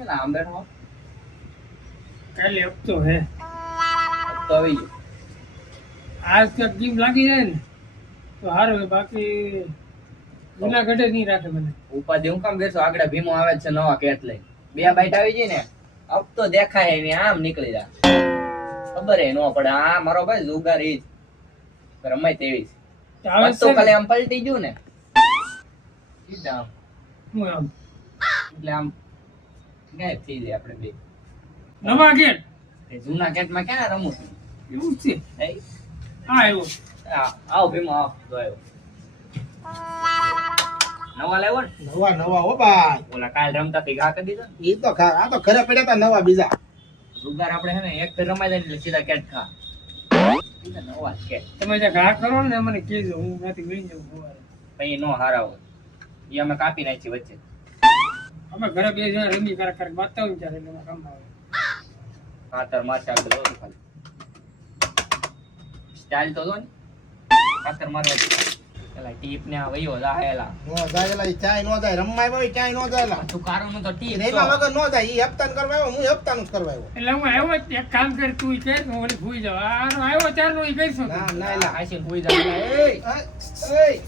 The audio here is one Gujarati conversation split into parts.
મેલા આમ બેઠો કાલે હપ્તો હે તો આવી ગયો. આજ તક જીમ લાગી જાય ને તો હારું હે, બાકી જુનાગઢ જ નહીં રાખે મને. ઉપાધિ હું કામ બેસો આગળ ભીમો આવે છે નવા કેટ લઈ બે બાઈટ આવી જાય ને અબ તો દેખાય ને આમ નીકળી જાય ખબર હે નો પડે. આ મારો ભાઈ જુગાર ઈ જ રમાય તેવી આવે તો છે કાલે ને? આમ પલટી ગયું ને સીધા આમ હું આમ એટલે આમ ગાયબ થઈ જાય આપણે બે. નવા ગેટ એ જૂના કેટમાં ક્યાં રમું છું? એવું છે. એ હા એવું આવો ભીમો આવો જો આવ્યો નવા લાવ્યો ને નવા નવા હો ભાઈ. ઓલા કાલ રમતા થી ઘા કરી દીધો ને ઈ તો આ તો ઘરે પડ્યા તા નવા બીજા. જુગાર આપણે હે ને એક ફેર રમાઈ જાય ને એટલે સીધા કેટ ખા સીધા નવા કેટ તમે જે ઘા કરો ને મને કહેજો, હું ત્યાંથી લઈ જાઉં સવારે. પછી નો હારા હોય એ અમે કાપી નાખી વચ્ચે. અમે ઘરે બે જણા રમી ક્યારેક ક્યારેક બાંધતા હોય ત્યારે એટલે એમાં કામ આવે. ખાતર મારતા આપણે દોરું ખાલી સ્ટાઇલ તો જો ને ખાતર મારવા પેલા ટીપ ને આ વયો જાહેલા નો જાયલા ઈ ચાય નો જાય રમવાય ભાઈ ચાય નો જાયલા. તું કારો નું તો ટીપ રેવા વગર નો જાય. ઈ હપ્તાન કરવા આવ્યો હું હપ્તાનું જ કરવા આવ્યો. એટલે હું આવ્યો જ, એક કામ કર તું ઈ કર, હું ઓલી ભૂઈ જાઉં. આનો આવ્યો ત્યારનો ઈ કરીશું. ના ના એલા આશી ભૂઈ જાય એય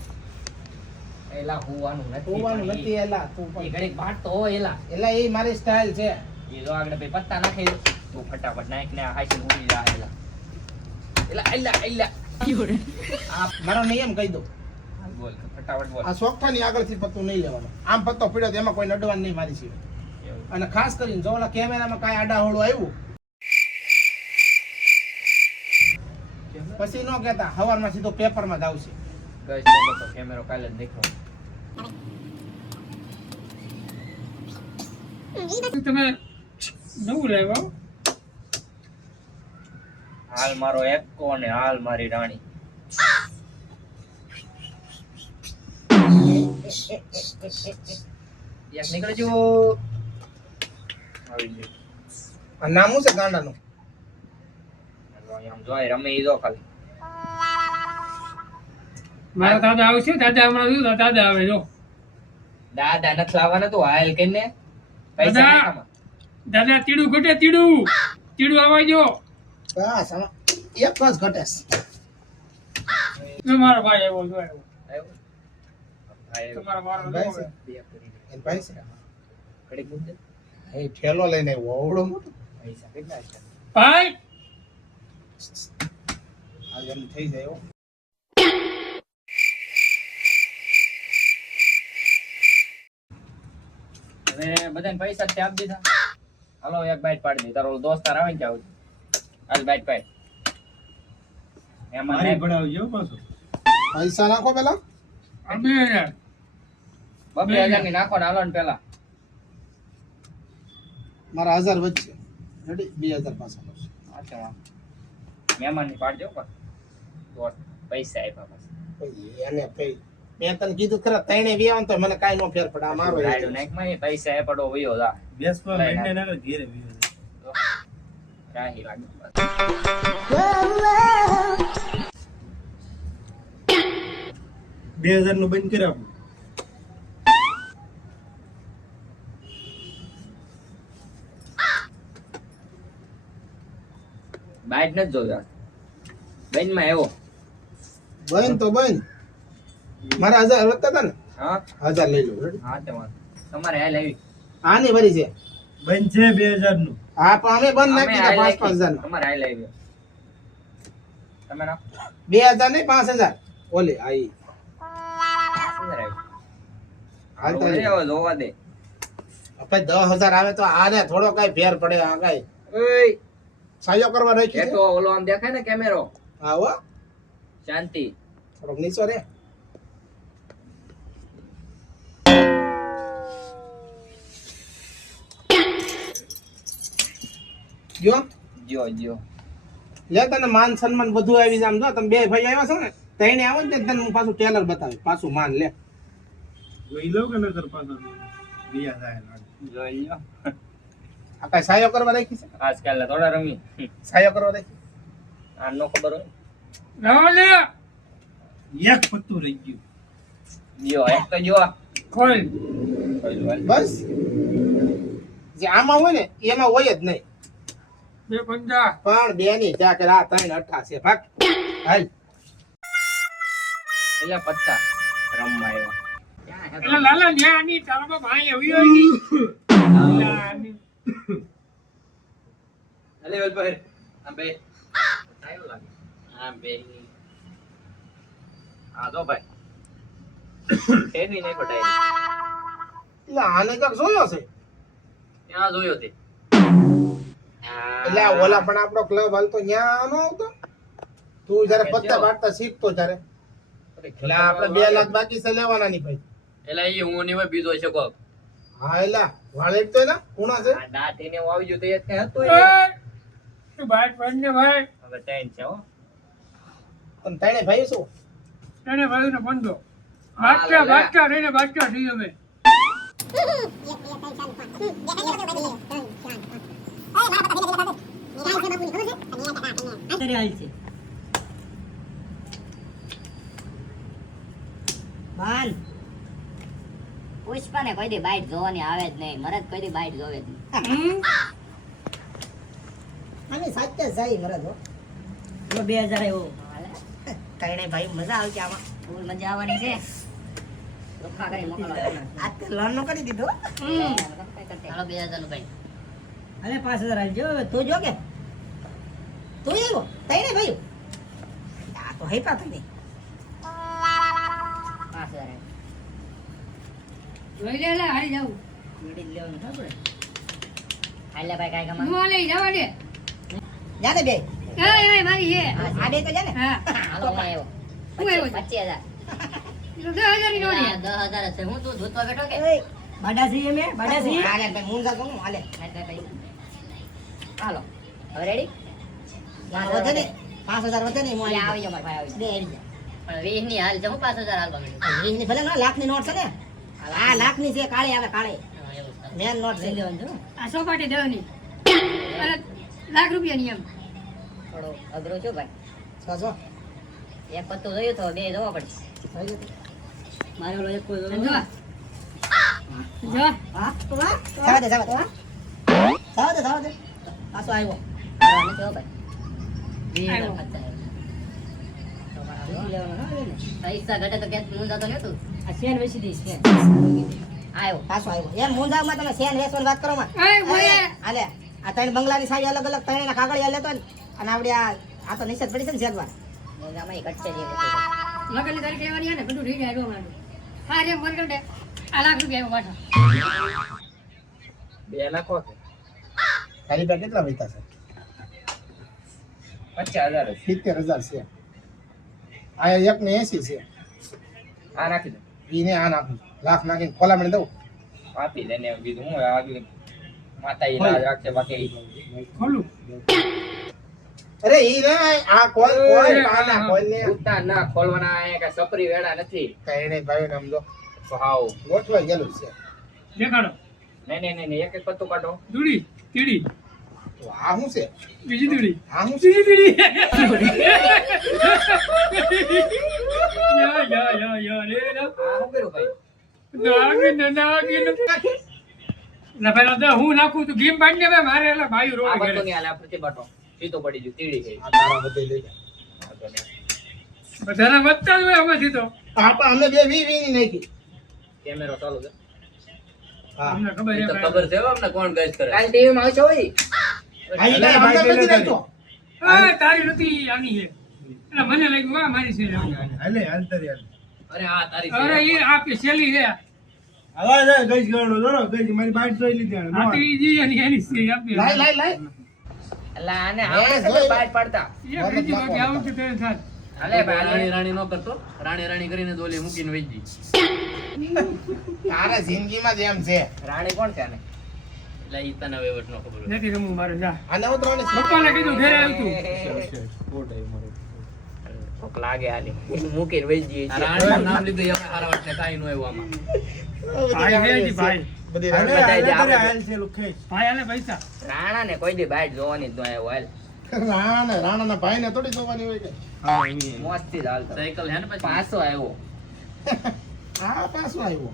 એલા હોવાનું હોવાનું નથી નથી એલા તું એ પણ ઘડીક ભાટતો હોય એલા એલા એ મારી સ્ટાઇલ છે. એ જો આગળ પછી પત્તા નાખી દે તું ફટાફટ નાખ ને હાસી ભૂઈ જાય એલા એલા એલા એલા આ મારો નિયમ કહી દઉં. બોલ ફટાફટ બોલ આ સોફ્ટની આગળથી પત્તું નહીં લેવાનો. આમ પત્તો પડ્યો તો એમાં કોઈ નડવાનું નહીં મારી સિવાય. એવું. અને ખાસ કરીને જો ઓલા કેમેરામાં કાંઈ આડાહોળું આવ્યું પછી નો કહેતા હવારમાં સીધો પેપરમાં જ આવશે. ગઈ તો કેમેરો કાલે જ દેખો તમે નવું લાવ્યો? હાલ મારો એકો ને હાલ મારી રાણી એક નીકળી જો આવી ગયો આ નામ શું છે ગાંડાનું? આમ જોઈ રમે ઈ જો ખાલી મારા દાદા આવે છે, દાદા હમણાં જોયું, દાદા આવે જો. દાદા નથી લાવવાના તું હાલ કઈને પૈસા દાદા! નાખામાં. દાદા તીડું ઘટે, તીડું તીડું આવવા જો. બસ આમાં એક જ ઘટે છે. જો મારો ભાઈ આવ્યો, જો આવ્યો. આવ્યો? આવ્યો. તમારા મારો ભાઈ છે? બે કરી દે. એન ભાઈ છે? ઘડીક મૂક દે. એ ઠેલો લઈને આવ્યો અવળો મોટો. પૈસા કેટલા છે? ભાઈ આ એમ થઈ જાય હો. હવે બધાને પૈસા જ આપી દીધા. હાલો એક બાઈટ પાડી દે. તારો ઓલો દોસ્તાર આવે ને ત્યાં સુધી. હાલ બાઈટ પાડ. એમાં નાખ. પૈસા નાખો પેલા. 2000 2,000 ની નાખો ને હાલો ને પેલા. મારા 1000 વચ્ચે રેડી 2000 પાછા કરશે. અચ્છા વાહ. મહેમાનની પાડજો પણ. દોસ્ત પૈસા આપ્યા પાછા. પછી એને પઈ મેં તને કીધું ખરા તણે વિયાવન તો મને કાઈ નો ફેર પડે. આ મારો રાયડો નાખમાં એ પૈસા એ પડો વયો જા. રાહી લાગે. 2000 નું બંધ કરી આપું. બાઈટ નથી જોયા. બેનમાં આવ્યો. બન તો બન મારા 1000 વધતા હતા ને હા 1000 લઈ લો રેડી. હા તે વાંધો. તમારે હાલ આવી. આની વરી છે. બંધ છે 2000 નું. હા પણ અમે બંધ નાખી અમે હાલ દીધા 5,000 ના. તમારે હાલ આવી. તમે ના 2000 નહીં 5000 ઓલી આઈ હાલ તો હાલ જોવા દે. આપણે 10000 આવે તો આને થોડો કઈ ફેર પડે. આ કઈ ઓય સાયો કરવા રાખી એ છે. તો ઓલો આમ દેખાય ને કેમેરો. હા હો શાંતિ. થોડોક નીચો રે. જો જો જો લે તને માન સન્માન બધું આવી જામ. જો તમે બે ભાઈ આવ્યા છો ને તઈને આવો ને તને હું પાછું ટેલર બતાવી પાછું માન લે. લઈ લો કે નકર પાછા 2000 જોઈ લો. આ કઈ સાયો કરવા રાખી છે? આજકાલ થોડા રમી. સાયો કરવા રાખી આ નો ખબર હોય. લાવો લે, એક પત્તું રહી ગયું. જો એક તો જો ખોલ. બસ જે આમાં હોય ને એમાં હોય જ નહીં. 250 પણ બે ની ચા કે આ 3.8 છે ભાગ હાલ. એટલે 50 રમવા આવ્યા. ક્યાં હે? એટલે લાલા ન્યા આની તારામાં ભાઈ આવી હોય ની લા આની અલે વેલભાઈ આમ બે સારું લાગે આમ બે આ જો ભાઈ એની નહીં પટાઈ એટલે આને ક્યાંક જોયો છે. ત્યાં જોયો તે એટલે આ ઓલા પણ આપણો ક્લબ હાલતો ન્યા નો આવતો. તું જયારે પત્તા પાડતા શીખતો ત્યારે એટલે આપણે 2 લાખ બાકી છે લેવાના ની ભાઈ. એટલે એ હું ની બીજો છે કોક હા એટલે વાળે તો ના કુણા છે. આ દાંતી ને આવી ગયું તો એ કઈ હતું એ, તું બહાર પડ ને ભાઈ હવે ટેન છે હો પણ તને ભાઈ શું એને ભાઈ ને બંધો બાદશાહ રહીને બાદશાહ થઈ અમે પુષ્પા ને કોઈ દી બાઈટ જોવાની આવે જ નહીં. મરદ કોઈ દી બાઈટ જોવે જ નહીં. આની સાચે જાય મરદ હો. જો 2000 એવો કઈને ભાઈ મજા આવશે આમાં. ફૂલ મજા આવવાની છે. ચોખ્ખા કરી મોકલો. આ તે લોન નો કરી દીધો. ચાલો 2000 નું ભાઈ. અરે 5000 આલજો. તું જો કે તું આવ્યો તઈને ભાઈ આ તો હેપા તને 5000 જોઈ લે લે હારી જાવ મીડી લેવાનું ના પડે. હાલે ભાઈ કાઈ કમા. નો લે જવા દે જા દે બે એ મારી છે આ બે તો જા ને. હા હાલો હું આવ્યો. હું આવ્યો 25000. તો 10000 ની નોટ 10000 છે. હું તું ધૂતવા બેઠો કે ઓય બાડાસી એમે બાડાસી હાલે ભાઈ મુંગા કોણ હાલે. હાલો હવે રેડી વધે ને 5000 વધે ને મોય આવી જાવ મારા ભાઈ આવી બે આવી પણ જા. 20 ની હાલ જાવ 5000 હાલવા માંડ્યું. ની ભલે ના લાખ ની નોટ છે ને. આ લાખ ની છે કાળે આવે કાળે એવું છે. મેન નોટ છે લેવાનું જો. આ સોપાટી દેવાની અરે લાખ રૂપિયા ની એમ થોડો અઘરો છો ભાઈ. સો એક પત્તું જોયું તો બે જોવા પડશે. મારો લો એક કોઈ જો જો હા તો વા સાવા દે સાવા દે પાછો આવ્યો. હારવા નથી હો ભાઈ. 20000 આવ્યો. ખર્ચા તો બરાબર. લેવાનો હા લે ને. પૈસા ઘટે તો ક્યાંક હું જતો નહોતું. આ સેન વેચી દઈશ સેન. આવ્યો પાછો આવ્યો એમ મુંજામાં તમે સેન વેચવાની વાત કરો માં. એ મોય હાલે આ ત્રણ બંગલાની સાડી અલગ અલગ ત્રણ ના કાગળિયા લેતો ને અને આપણે આ તો નિશ્ચિત પડી છે ને શેરવા. મોંઘામાં ઈ ઘટશે જ એ વસ્તુ. લગનની તારીખ લેવાની છે ને બધું ઠીક આવ્યો માંડો હા રે મન કરતે આ લાખ રૂપિયા આવ્યો પાછા 2 લાખ હોત તારી પાસે કેટલા પૈસા છે? 50000 70000 છે. આ એક ને 80 છે. આ નાખી દે ઈને આ નાખું લાખ નાખીને ખોલામણી દઉં. આપી દે ને બીજું હું આગળ માતા ઈ લાજ રાખશે બાકી ખોલું અરે ઈ રે આ કોલ કોલ પાના કોલ ને ઉતા ના ખોલવાના આ કે સપરી વેડા નથી કઈને ભાઈ નામ જો તો હાવ ગોઠવાઈ ગયેલું છે. દેખાડો નહીં એક એક પત્તું કાઢો દૂડી કીડી તો આ શું છે? બીજી દૂડી આ શું છે? બીજી દૂડી યા રે આ શું કર્યું ભાઈ નાગીન ના પેલા તો હું નાખું તું ગેમ પાડી ને મારે એલા ભાઈ આ રોડ બતો કરે ની આલે પ્રતિબાટો સીધો પડી ગયું તીડી ગઈ આ તારા બધે લઈ જા. આ તો ને. બધાના વધતા જ હોય આમાંથી તો પાપા અમે બે વી વી ની નાખી. કેમેરો ચાલુ છે હા અમને ખબર ઈ તો છે ખબર છે હો અમને કોણ ગેસ કરે કાલ ટીવી માં આવશે હોય આ ઈ કાંઈ અમને નથી નાખ્યો. તારી નથી આની છે એટલે મને લાગ્યું આ મારી છે હાલે હાલતરી હાલ અરે આ તારી અરે છે એ આપી સેલી છે આવા જાય ગઈ ગણો જોરો ગઈ મારી બાઈટ જોઈ લીધી આને. આ તો ઈ જી એની છે આપી લાય લાય લાય. અલા આને આપણે ખબર બહાર પાડતા એ બીજી બાકી આવું છે તે સાથ અલે ભાઈ રાણી નો કરતો રાણી કરીને દોલી મૂકીને વેચી તારા જિંદગીમાં જ એમ છે. રાણી કોણ છે આને એટલે ઈ તને વેવટ નો ખબર હોય. નથી રમવું મારે જા આને ઉતરવાની છે. પપ્પાને કીધું ઘરે આવતું ભૂખ લાગે હાલી મૂકીને વેચી રાણીનું નામ લીધું એમાં સારા વાટને કાંઈ નો આવ્યું આમાં ભાઈ વેચી ભાઈ બધી હાલે રાણી બધાય હાલે જે કરે આપણે- હાલ છે લોક ખાઈ. ભાઈ આલે પૈસા રાણા ને કોઈ દી બાઈટ જોવાની જ ન આવ્યો હાલ રાણાના ભાઈને થોડી જોવાની હોય કે મોજથી જ હાલતો સાયકલ હે ને પછી પાછો આવ્યો આ પાછો આવ્યો.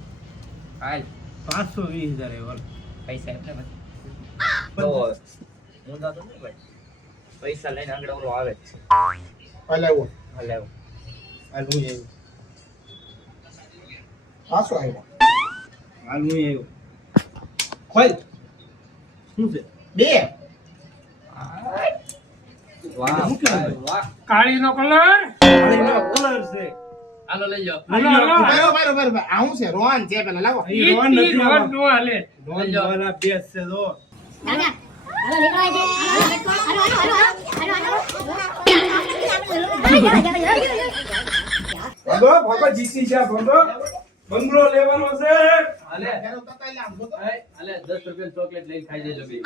હાલ 520,000 એ વાલ. પૈસા એટલે પછી તો હું તો નહીં ભાઈ પૈસા લઈને આગળ ઓલો આવે જ છે હાલે આવો હાલે આવો. હાલ હું આવ્યો પાછો આવ્યો હાલ હું આવ્યો. ખોલ. શું છે? બે વાહ શું કહેવાય? વાહ કાળીનો કલર આનો કલર છે. હાલો લઈ જાઓ હાલો, હાલો. બરોબર બરોબર આ હું છે રોહન છે પેલા લાવો ઈ રોન નથી ઈ રોન આમાં. નો હાલે. રોન વાળા બેસ છે જો. દાદા હાલો નીકળવા દે હાલો હાલો હાલો ભગો ભગો જીતી છે ભગો. બંગલો લેવાનો છે. હાલે પેલો તતાઈ લે આમ જોતો. હાલે 10 રૂપિયા ચોકલેટ લઈને ખાઈ જજો બે